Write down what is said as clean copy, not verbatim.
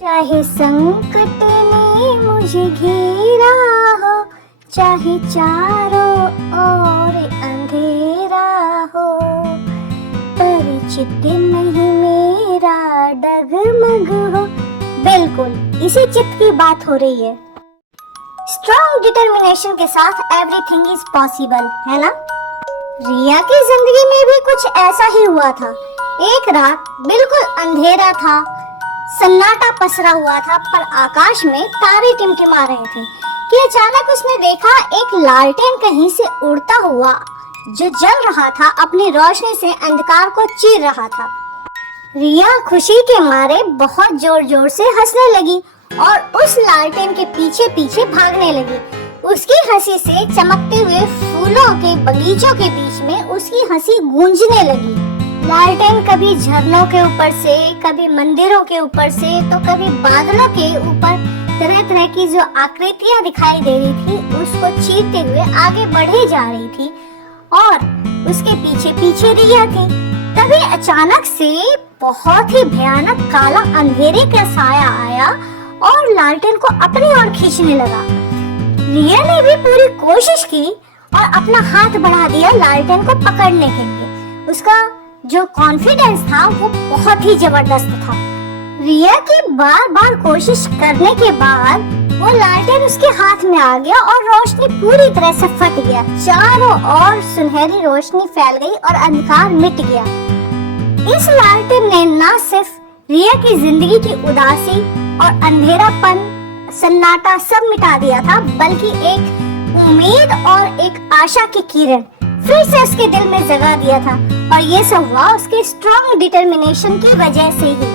चाहे संकट ने मुझे घेरा हो, चाहे चारों ओर अंधेरा हो, परिचित नहीं मेरा डगमग हो। बिल्कुल इसी चित्त की बात हो रही है। स्ट्रॉन्ग डिटर्मिनेशन के साथ एवरीथिंग इज पॉसिबल, है ना? रिया की जिंदगी में भी कुछ ऐसा ही हुआ था। एक रात बिल्कुल अंधेरा था, सन्नाटा पसरा हुआ था, पर आकाश में तारे टिमटिमा रहे थे कि अचानक उसने देखा एक लालटेन कहीं से उड़ता हुआ जो जल रहा था, अपनी रोशनी से अंधकार को चीर रहा था। रिया खुशी के मारे बहुत जोर जोर से हंसने लगी और उस लालटेन के पीछे पीछे भागने लगी। उसकी हंसी से चमकते हुए फूलों के बगीचों के बीच में उसकी हंसी गूंजने लगी। लालटेन कभी झरनों के ऊपर से, कभी मंदिरों के ऊपर से, तो कभी बादलों के ऊपर तरह तरह की जो आकृतियां दिखाई दे रही थी उसको चीरते हुए आगे बढ़े जा रही थी और उसके पीछे पीछे रिया थी। तभी अचानक से बहुत ही भयानक काला अंधेरे का साया आया और लालटेन को अपनी ओर खींचने लगा। रिया ने भी पूरी कोशिश की और अपना हाथ बढ़ा दिया लालटेन को पकड़ने के लिए। उसका जो कॉन्फिडेंस था वो बहुत ही जबरदस्त था। रिया की बार बार कोशिश करने के बाद वो लालटेन उसके हाथ में आ गया और रोशनी पूरी तरह से फट गया। चारों ओर सुनहरी रोशनी फैल गई और अंधकार मिट गया। इस लालटेन ने न सिर्फ रिया की जिंदगी की उदासी और अंधेरापन, सन्नाटा सब मिटा दिया था, बल्कि एक उम्मीद और एक आशा की किरण फिर से उसके दिल में जगा दिया था। और ये सब हुआ उसके स्ट्रॉन्ग डिटर्मिनेशन की वजह से ही।